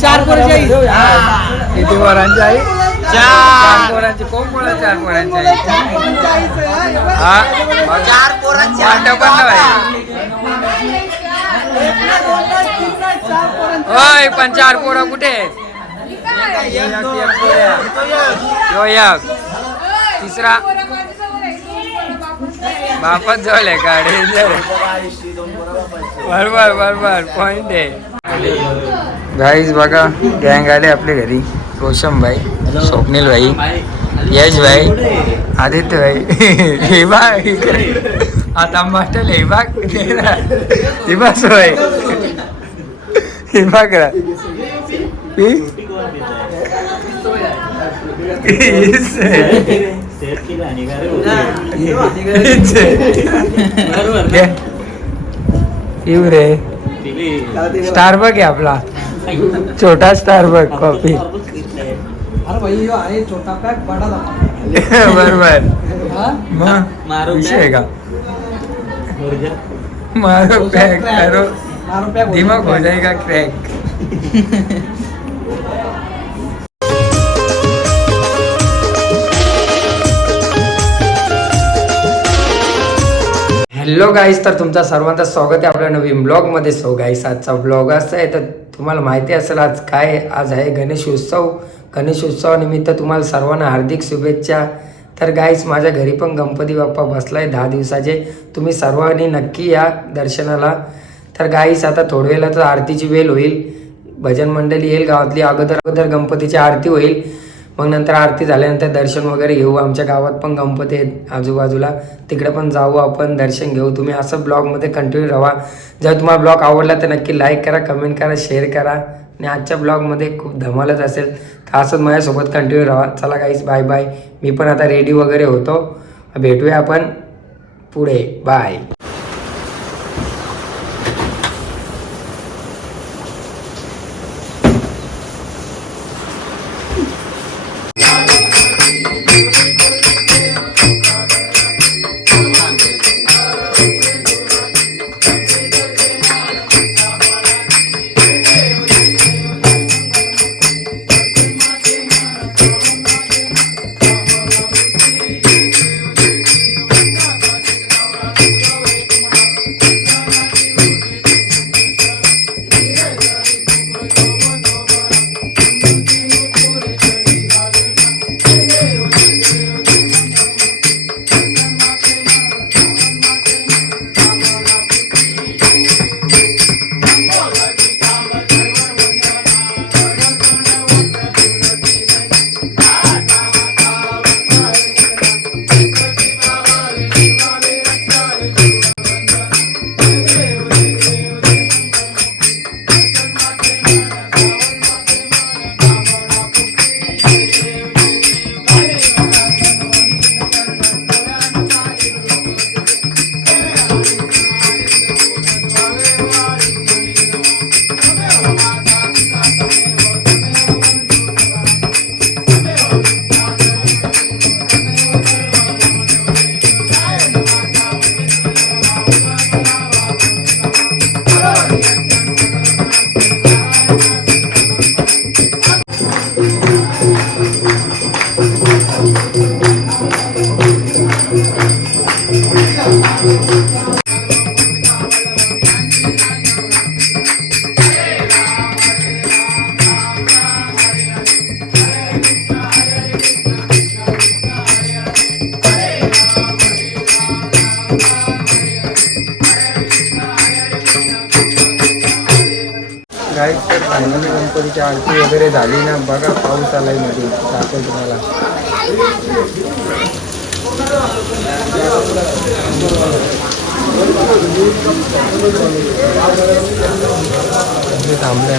चार पोरांची आई. किती पोरांची आई? चार पोरांची. कोण कोण 4 पोरांची आई? हा 4 पोरांची वाटप पण नाही. होय पण 4 पोरं कुठे आहेत? एक. तिसरा बापच जवळ आहे का? बरोबर पॉइंट आहे. गाईज बघा गँग आले आपल्या घरी. रोशन भाई, स्वप्नील भाई, यश भाई, आदित्य भाई. हे बघ आता मास्टर हे बघ हे बघ सोय हे बघ येऊ रे. स्टारबक आहे आपला छोटा स्टारबक कॉफी. अरे भाई आहे छोटा पॅक बडा दाखव. बरोबर मग विषय आहे का? मारो पॅक करो दिमाग हो जाएगा क्रैक. हॅलो गाईस, तर तुमचं सर्वांचं स्वागत आहे आपल्या नवीन ब्लॉगमध्ये. सो गाईस आजचा ब्लॉग असा आहे, तर तुम्हाला माहिती असेल आज काय आज आहे गणेशोत्सव. गणेशोत्सवानिमित्त तुम्हाला सर्वांना हार्दिक शुभेच्छा. तर गाईस माझ्या घरी पण गणपती बाप्पा बसला आहे 10 दिवसाचे. तुम्ही सर्वांनी नक्की या दर्शनाला. तर गाईस आता थोड्या वेळात आरतीची वेळ होईल. भजन मंडळी येईल गावातली. अगोदर गणपतीची आरती होईल. मग नंतर आरती झाल्यानंतर दर्शन वगैरे घेऊ. आमच्या गावात पण गणपती आहेत आजूबाजूला, तिकडे पण जाऊ आपण, दर्शन घेऊ. तुम्ही असं ब्लॉगमध्ये कंटिन्यू राहा. जर तुम्हाला ब्लॉग आवडला तर नक्की लाईक करा, कमेंट करा, शेअर करा. आणि आजच्या ब्लॉगमध्ये खूप धमालच असेल, तर असंच माझ्यासोबत कंटिन्यू राहा. चला गाईस बाय बाय. मी पण आता रेडी वगैरे होतो. भेटूया आपण पुढे. बाय. गाईस तर फायनली गणपतीची आरती वगैरे झाली ना. बघा पाऊस आलाय मध्ये, दाखवतो तुम्हाला. थांबले.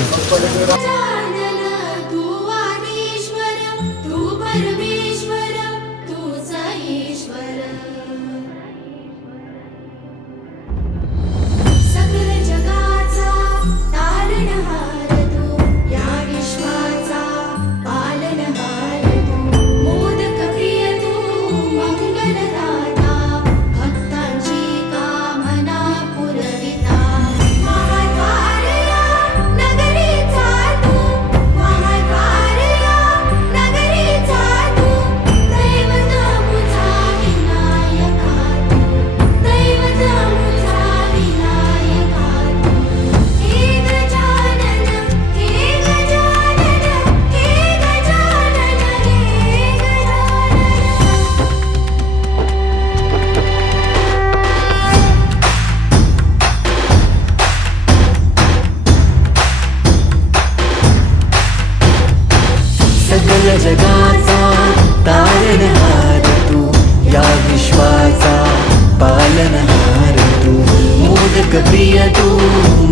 लोकप्रिय तू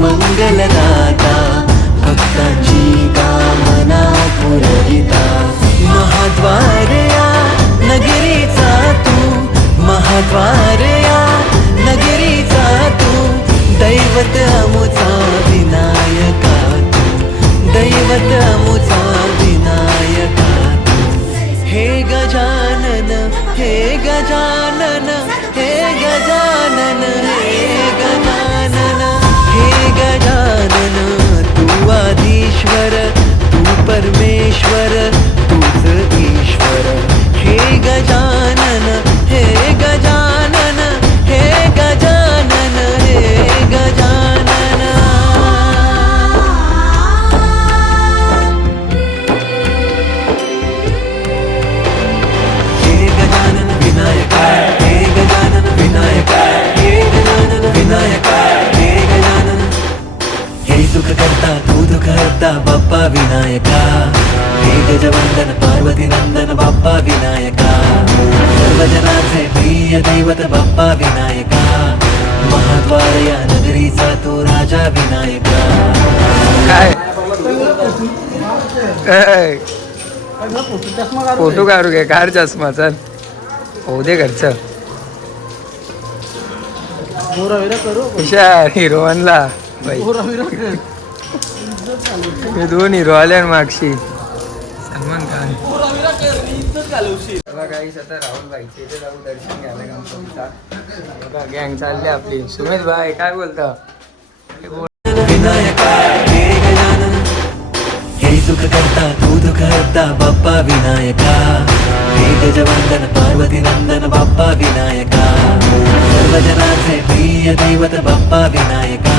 मंगलदाता भक्तांची कामना पुरविता महाद्वार या नगरीचा तू महाद्वार या नगरीचा तू दैवत अमुचा विनायका तू दैवत अमुचा विनायका हे गजानन हे गजानन हे गजानन हे गजानन हे गजानन तू आधीश्वर तू परमेश्वर तूच ईश्वर हे गजानन हे गजानन हे गजानन हे गजानन सुख करता तू दुख हरता बाप्पा विनायका हे गजवंदन पार्वती नंदन बाप्पा विनायका सर्वजनाचे प्रिय दैवत बाप्पा विनायका महाद्वार या नगरीचा तो राजा विनायका काय फोटो काढू घे कार चष्मा चल होऊ दे घरचं हुशार हिरो आणला मी दोन हिरो आले मागशी सलमान खान काहीच आता राहुल भाईचे इथे जाऊ दर्शन घ्यायला गणपतीचा गँग चालली आपली सुमित भाई काय बोलता विनायका हे गजानन हे सुख करता तू दुख हरता बाप्पा विनायका हे गजवंदन पार्वती नंदन बाप्पा विनायका सर्वजनाचे प्रिय दैवत बाप्पा विनायका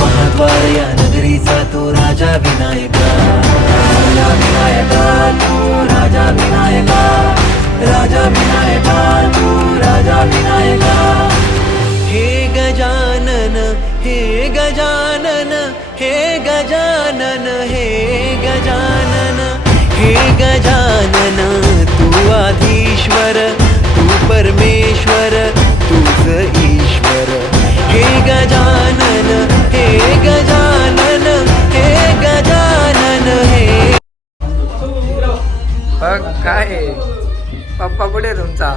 महाद्वार या नगरीचा तो राजा विनायका राजा विनायका तू राजा विनायका राजा विनायका तू राजा विनायका हे गजानन हे गजानन हे गजानन हे गजानन हे गजानन तू आधीश्वर तू परमेश्वर तूच ईश्वर हे गजानन हे गजानन हे गजानन हे काय आहे? पप्पा कुठे तुमचा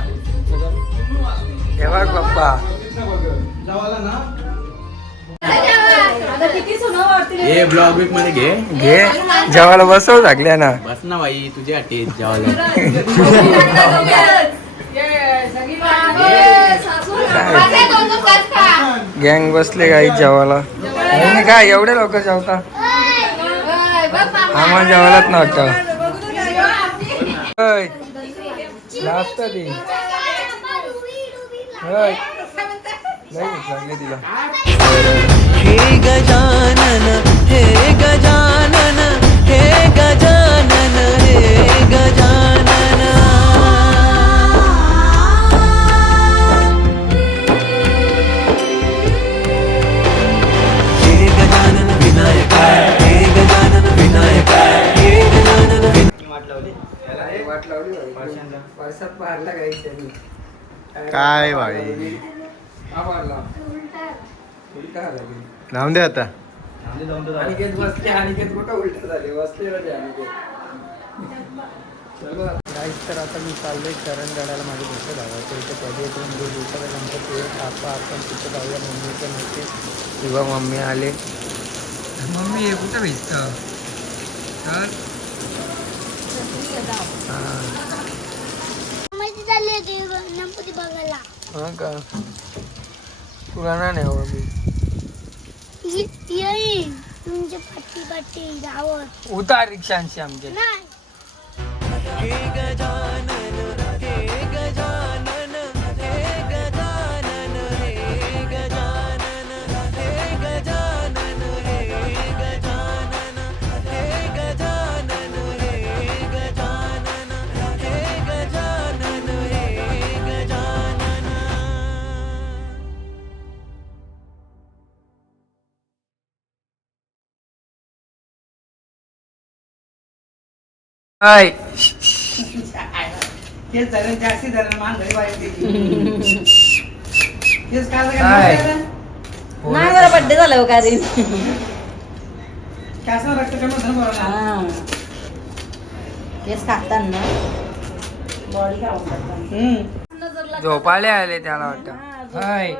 हे बघ पप्पा हे ब्लॉग वीक मध्ये घे घे जेवायला बसव लागल्या ना बस ना बाई तुझ्या अटी जेवायला गँग बसले काही जेवायला आणि काय एवढे लोक जेवता आम्हाला जेवायलाच ना वाटतं लास्ट ती लई भूक लागली तिला हे गजानन हे गजानन हे गजानन हे गजानन हे गजानन विनायका हे गजानन विनायका हे गजानन वाट लावली वर्षात मारला काही काय भाई लावून दे आता अनिकेत बसले अनिकेत कुठं उलट झाले बसले म्हणजे अनिकेत चलो गाईस तर आता मी चाललोय करणगडाला माझे भेटत धावायचं इथे कधी येऊन 2 दिवसाला गणपती कापा आपण तिथं जाऊया मम्मीच्या माहिती किंवा मम्मी आले मम्मी हे कुठं भेटतं तर गणपती बघायला हां का तू गाणं नाही हो मी येईन तुमच्या पट्टी पट्टी गावात उतार रिक्षांशी आमचे नाही हे गजानन हे गजानन हे गजानन हे गजानन हे गजानन हे गजानन हे गजानन हे गजानन हे गजानन हे गजानन हाय तेच झालं जास्ती झालं मान घरी बाहेर तेच काय काय? नाही बरं बड्डे झाला हो काय रे कॅसा रक्त कमी झालं बरं ना. हा. केस काढताना बॉडी काढतात झोपाले आले त्याला वाटतं हाय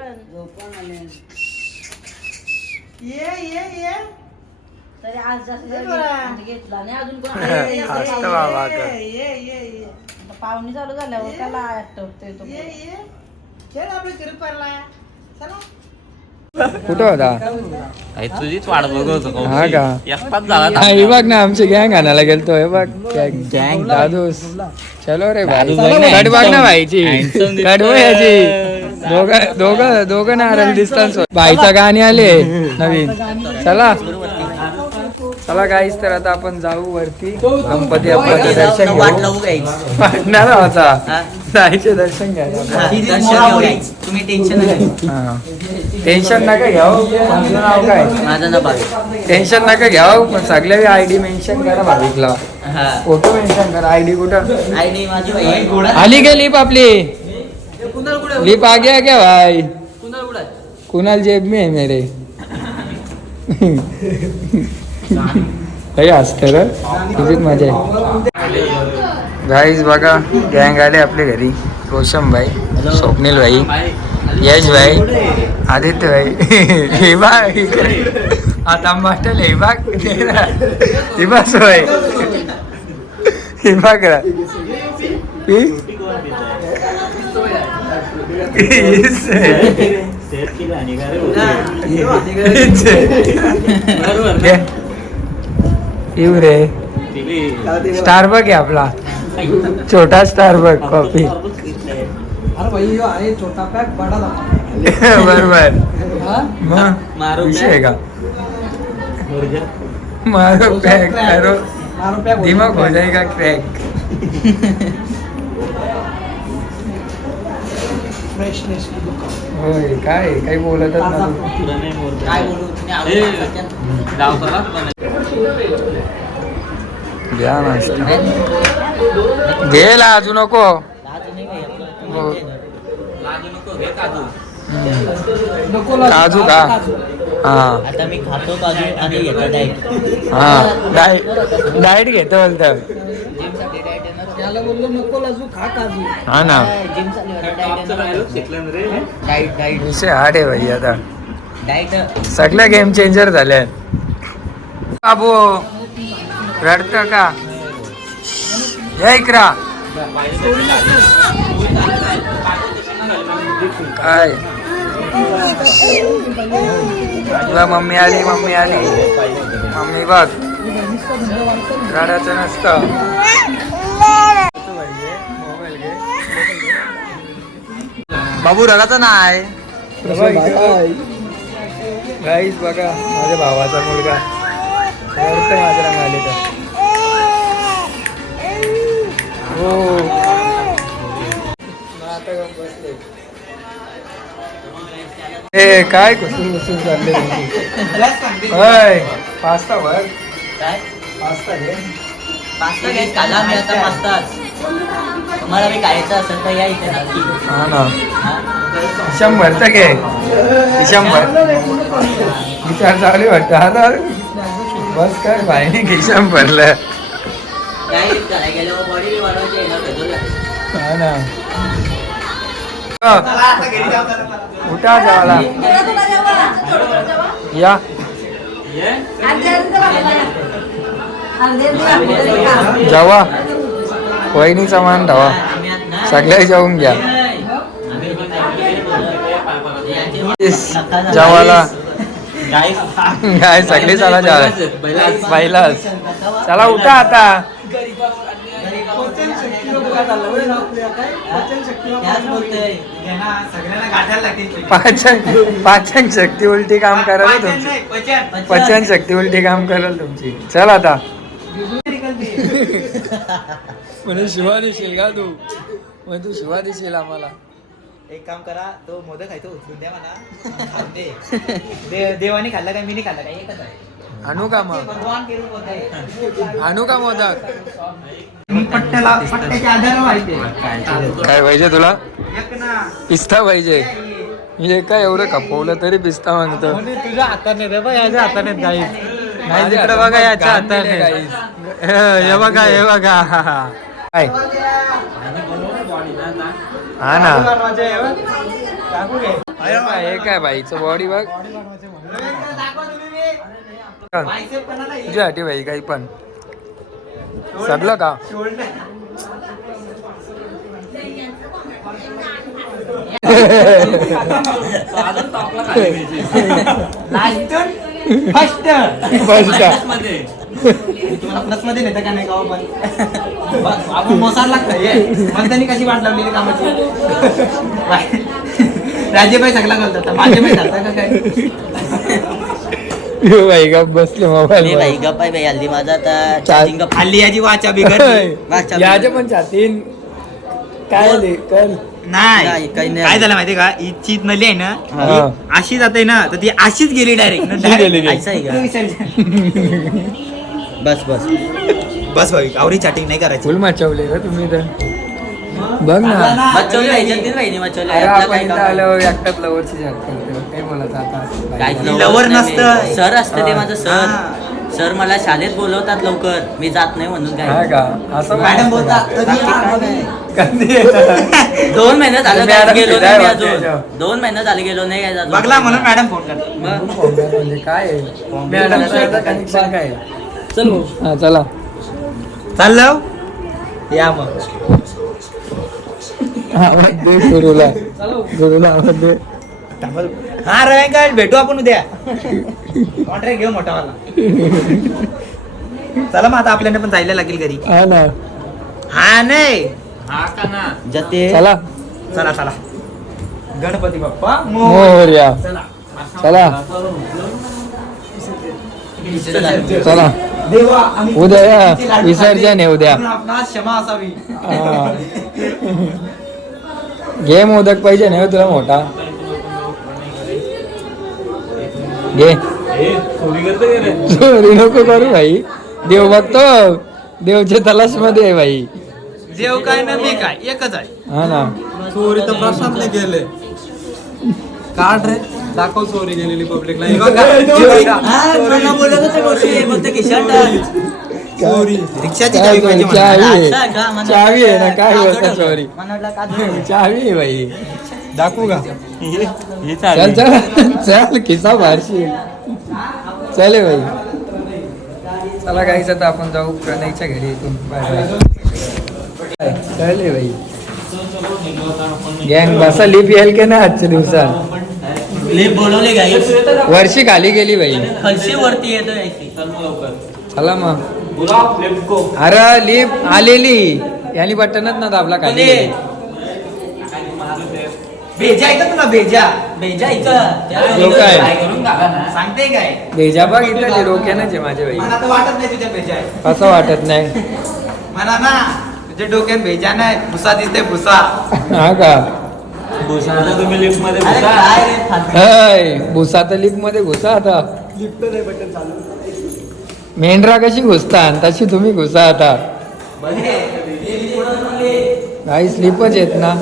तरी आज जास्त घेतला नाही अजून कोण मस्त बाबा पाहुणी चालू झाल्यावर त्याला आठवतोय तो कुठं होता तुझीच वाट बघत होतो हा का एकटाच झाला हा, हे बघ ना आमची गँग आणायला गेलतो हे बघ गँग दादूस चलो रे भाई कट बघ ना भाईची कट याची दोघं नारळ दिसतात भाईचा गाणी आले नवीन चला चला गाईस तर आता आपण जाऊ वरती गणपती बाप्पाचं दर्शन घेऊ वाटणार होता जायचे दर्शन घ्यायला तुम्ही टेन्शन हा टेन्शन नका घ्याव माझं नाव काय माझं नाव टेन्शन नका घ्याव पण सगळे आयडी मेन्शन करा भाविकला फोटो मेन्शन करा आयडी कुठं आयडी माझी बहीण आली का लिप आपली लिप आ गया क्या भाई कुणाल जेब में है मेरे काही असतं का तुझीच मजा आहे गाईज बघा गँग आले आपल्या घरी रोशम भाई स्वप्नील भाई यश भाई आदित्य भाई हे बाग आता मास्टर हे बाग हे बा सोय हे बाग येऊ रे स्टारबक आहे आपला छोटा स्टारबक कॉफी अरे भाई यो आहे छोटा पॅक बडा दादा. बरोबर हा? मग विषय आहे का मारो पॅक मारो मारो पॅक दिमाग हो जाएगा क्रॅक फ्रेशनेस होय काय काही बोलतच नाही काय बोलू तुम्ही आवडतं घ्या नाश्ता घे लाजू नको हो. काजू का हा आता मी खातो काजू आणि घेतो डाएट हा डाएट घेतो बोलतं जिम साठी डाएट येणार त्याला बोललो नको लाजू खा काजू. हा ना जिम साठी डाएट डाएट विषय हार्ड आहे भाई आता डाएट सगळ्या गेम चेंजर झाल्या बाबू रडत का जय इकरा काय तुला मम्मी आली मम्मी बघ रडायचं नसतं बाबू रडाचा नाही गाईस बघा माझ्या भावाचा मुलगा रडतोय माझ्या रंग आले का हो आता गप्प बसले ए काय कुसून चालले तुमची होय पास्ता वर काय पास्ता घे पास्ता घ्यायच खाल्ला मी आता पास्ताच तुम्हाला मी खायचं असेल तर या इथे नक्की हा ना हा? 100 तर घे 100 विचार चालू वाटतं आता बस काय भाईने खिशाम भरलं काय करायला गेल्यावर बॉडी बनवायची आहे ना भेटून हा ना उठा जेवायला या जेवा वहिनीचा मान धावा सगळ्या जेवून घ्या जेवायला काय सगळे चला जेवायला पहिलाच चला उठा आता पाचन शक्ती उलटी काम कराल तुमची पचन शक्ती उलटी काम कराल तुमची चल आता म्हणजे शिवा देशील का तू म्हणजे तू शिवा देशील आम्हाला एक काम करा तो मोदक खायचो उचलून द्या मला देवाने खाल्ला काय मी नाही खाल्ला काय एकच आहे आणू का मग भगवान के रूप होता है आणू का मोदक पट्ट्याच्या आधार माहिती काय पाहिजे तुला पिस्ता पाहिजे हे काय एवढं खपवलं तरी पिस्ता मागतो. तुझ्या हाताने रे बा, याच्या हाताने गाईस. नाही तिकडे बघा याच्या हाताने. हे बघा हे बघा. काय हा ना हे काय बाईचं बॉडी बघ. तुझ्यासाठी भाई काही पण सगळं का. प्लस मध्ये नेतं का नाही का आपण आपण मोसार लागतं म्हणतानी कशी वाट लावलेली कामाची. राजेबाई सगळा घालतात माझे बाई घालता का काय. भाई गप बसले मोबाईल बाई गप्पा बाई हल्ली माझा आता चार्जिंग हल्ली याची वाचा बिघडली. याचे पण छातीन काय दे कर. नाही काय झालं माहितीये का ही चीत नली आहे ना ही अशी जाते ना तर ती अशीच गेली डायरेक्ट. बस बस बस भाई आवरी चॅटिंग नाही करायची. फुल मचवले का तुम्ही तर. बघ ना अरे आपण इथं आल्यावर एकटाच लवरची काय बोलत आता. लवर नसतं सर असतं ते माझं सर मला शाळेत बोलवतात लवकर मी जात नाही म्हणून हा काय का असं मॅडम बोलतात 2 महिने झाले मॅडम गेलो फिरायला नाही होते अजून. याच्यावर. 2 महिने झाले गेलो नाही अजून. बघला म्हणून मॅडम फोन करतात. म्हणजे काय मॅडम कनेक्शन काय. चलो हा चला चाललो या मग. आवाज दे गुरुला. गुरुला आवाज दे. हा रविंकर भेटू आपण उद्या. कॉन्ट्रॅक्ट घेऊ मोठा वाला. चला मग आता आपल्याला पण जायला लागेल घरी. हा ना हा नाही हा का ना जते चला चला चला गणपती बाप्पा मोरया. चला चला देवा आम्ही उद्या या. किती लाडू विसर्जन खाल्ले. आहे उद्या. म्हणून आपणास क्षमा असावी. घे मोदक पाहिजे नाही तुला मोठा घे. चोरी नको करू भाई. देव बघतो देवच्या तलाश मध्ये आहे भाई. देव काय ना मी काय एकच आहे. हा ना चोरी तर प्रशांतने केले. काढ रे दाखव चोरी गेलेली पब्लिकला. रिक्षाची काय चावी पाहिजे चावी आहे. म्हणा. चावी आहे ना काय बोलता चोरी. मला वाटलं का चोरी? चावी आहे भाई. दाखवू का. चल चल चल खिसा बारशी. चले भाई. चला काहीच आता आपण जाऊ प्रणयच्या घरी इथून. चले भाई. गँग बसा लिप येईल की ना आजच्या दिवसात. लिफ्ट बोलवले गाईस. वर्षी खाली गेली भाई. खलशी वरती येतो यायची. चला मग. अरे लिप आलेली यांनी बटनच ना दाबला खाली. भेजा आहे का तुला भेजा भेजा जो काय? सांगते काय भेजा बघ इथं डोक्यानंच आहे माझ्या भाई. मला तर वाटत नाही तुझ्या भेजा आहे. असं वाटत नाही मला ना तुझ्या डोक्यात भेजा नाही भुसा दिसते भुसा. हा का. तुम्ही लिफ्ट मध्ये अरे काय रे फालतू. हय भुसा तर लिप मध्ये घुसा आता. मेंढरा कशी घुसतात तशी तुम्ही घुसा आता. काही स्लीपच येत ना.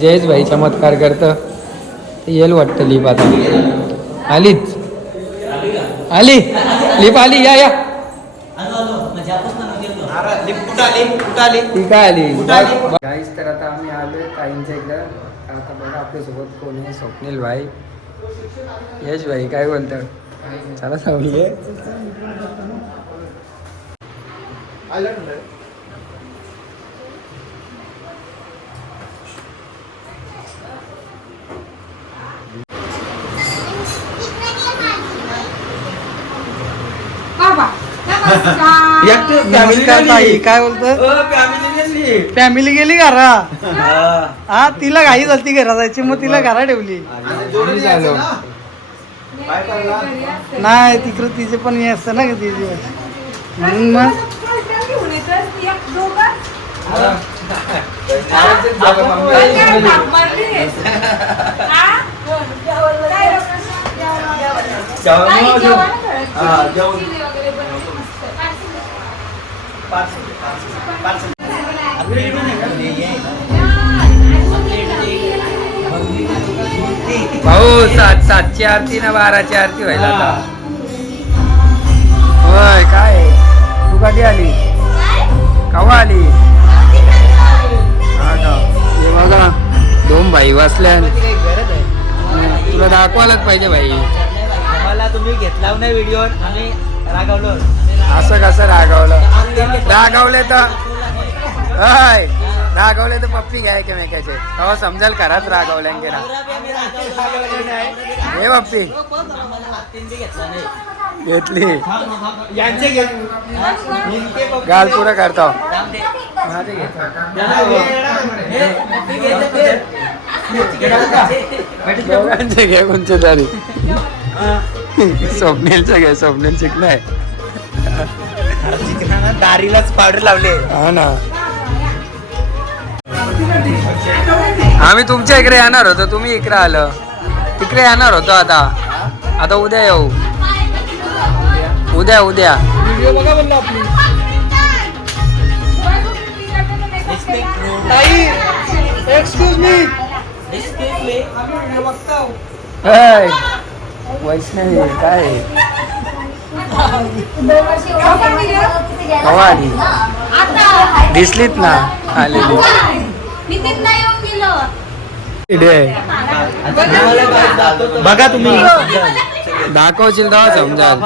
जयच भाई चमत्कार करत येईल वाटतं लिप आता. आलीच आली लिप आली या या. ती काय आली गाईस. तर आता आम्ही आलोय ताईंच्या इकडं. आता बघा आपल्यासोबत कोण आहे. स्वप्नील भाई यश भाई काय बोलतात. चला सावली आहे. नमस्कार ताई. काय बोलतो. फॅमिली गेली घरा. हा तिला घाई झाली घरा जायची मग तिला घरा ठेवली. नाही तिकडं तिचे पण हे असतं ना किती दिवस म्हणून मग. भाऊ 7ची आरती ना 12ची आरती व्हायला आता. होय काय तू कधी आली केव्हा आली? हा का हे बघा 2 भाई वाचल्या. तुला दाखवायलाच पाहिजे भाई. आम्हाला तुम्ही घेतला नाही व्हिडिओ आम्ही रागावलो. असं कसं रागवलं? रागवले तर हाय रागवले तर पप्पी घ्याय की मेकायचे तेव्हा समजाल खराच रागवल्या की ना. हे पप्पी घेतली यांचे घेत गाल पुरा करतो. दोघांचे घे कोणचे तरी. स्वप्नीलचे घे स्वप्नील शिकलाय. दारीलाच पावडर लावले. हा ना आम्ही तुमच्या इकडे येणार होतो तुम्ही इकडे आलं. तिकडे येणार होतो आता उद्या येऊ. उद्या व्हिडिओ बघा म्हणलं आपली. ताई एक्सक्यूज मी. वैष्णवी काय कवा आली? दिसलीत ना आलेली. बघा तुम्ही दाखवशील तेव्हा समजाल.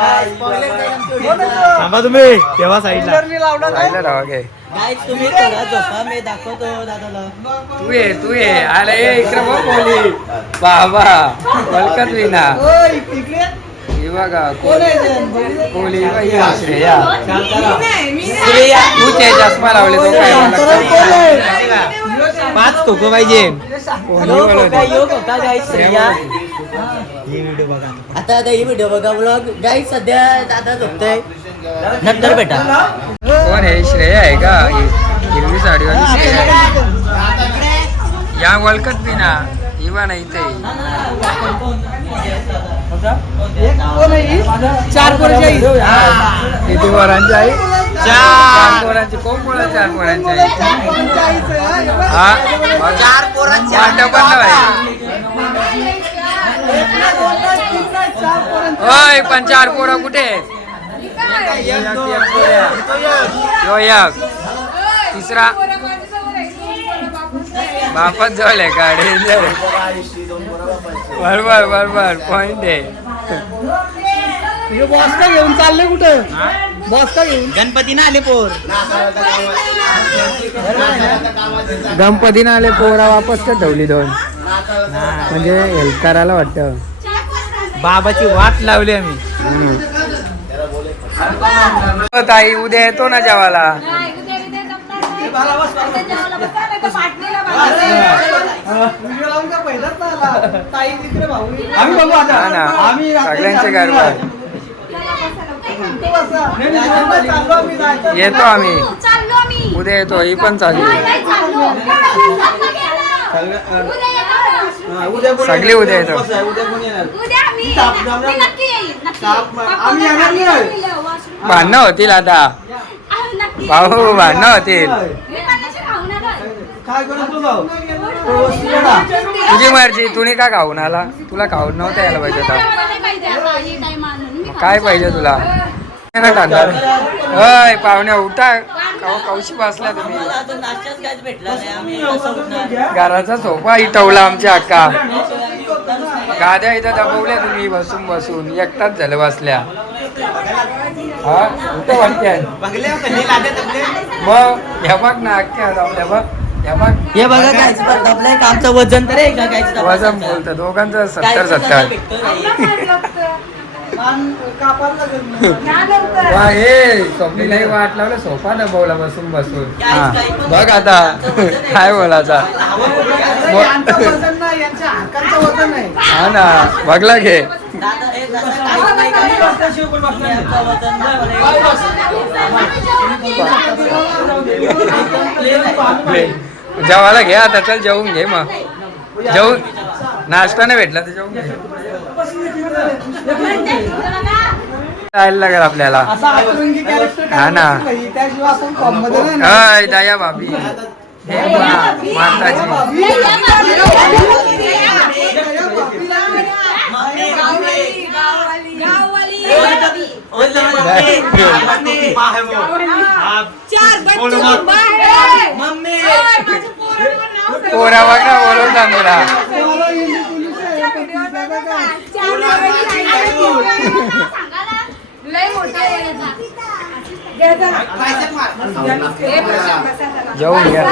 थांबा तुम्ही तेव्हा साईडला राहिलं राहा घे. तुम्ही करा झोपा मी दाखवतो दादाला. तू ये अरे इकडे बघ कोली बाबा वलकत विना हे बघा कोली श्रेया तू ते चष्मा लावले तो काय मला 5 खोको पाहिजे. आता ही व्हिडिओ बघा ब्लॉग गाईस. सध्या दादा झोपतोय नंतर भेटा. कोण आहे? श्रेया आहे का? हिरवी साडीवाली श्रेया. या वलकत विना इवा नाही ते 4 पोरांची आई. किती पोरांची आई? 4 पोरांची. कोण कोण 4 पोरांची आई? हा 4 पोरांची वाटप पण नाही. होय पण 4 पोरं कुठे आहेत? यो एक तिसरा बापच जवळ आहे का? डेंजर. बरोबर पॉइंट आहे. बॉस का घेऊन चालले कुठं? बॉस का घेऊन गणपतीनं आले पोर. गणपतीनं आले पोरा वापस का ठेवली 2 म्हणजे हेल्प करायला वाटतं. बाबाची वाट लावली आम्ही. ताई उद्या येतो ना जेवायला. व्हिडिओ लावून का पहिलाच ना आला. ताई तिकडे भाऊ आम्ही बघू हा आता. ना आम्ही सगळ्यांचे गरबा येतो आम्ही. उद्या येतो. ही पण चालली सगळी उद्या येतो. भांडणं होतील आता भाऊ भांडणं होतील. तुझी मर्जी. तुम्ही का खाऊन आला? तुला खाऊन नव्हतं यायला पाहिजे होता. काय पाहिजे तुला? होय पाहुण्या उठा. कौशी बसला तुम्ही. घराचा सोफा इटवला आमच्या अक्का. गाद्या इथं दबवल्या तुम्ही बसून एकटाच झालं बसल्या. हा कुठं वाटते मग हे बघ ना अख्ख्या दबल्या बघ. हे बघा कायच आपलं आमचं वजन तर आहे का कायच वजन बोलतं दोघांचं 70-70. हे स्वप्नीलाही वाट लावलं सोफा दबवला बसून. हा बघ आता काय बोलायचा. हा ना बघला घे. जेवायला घे आता. चल जेवून घे. मग जेवून नाश्ता नाही भेटला तर जेवून घे. जायला लागेल आपल्याला. हा ना हाय दया भाभी. हे माताजी पोरा बघा बोलून सांगूला जेवून घ्या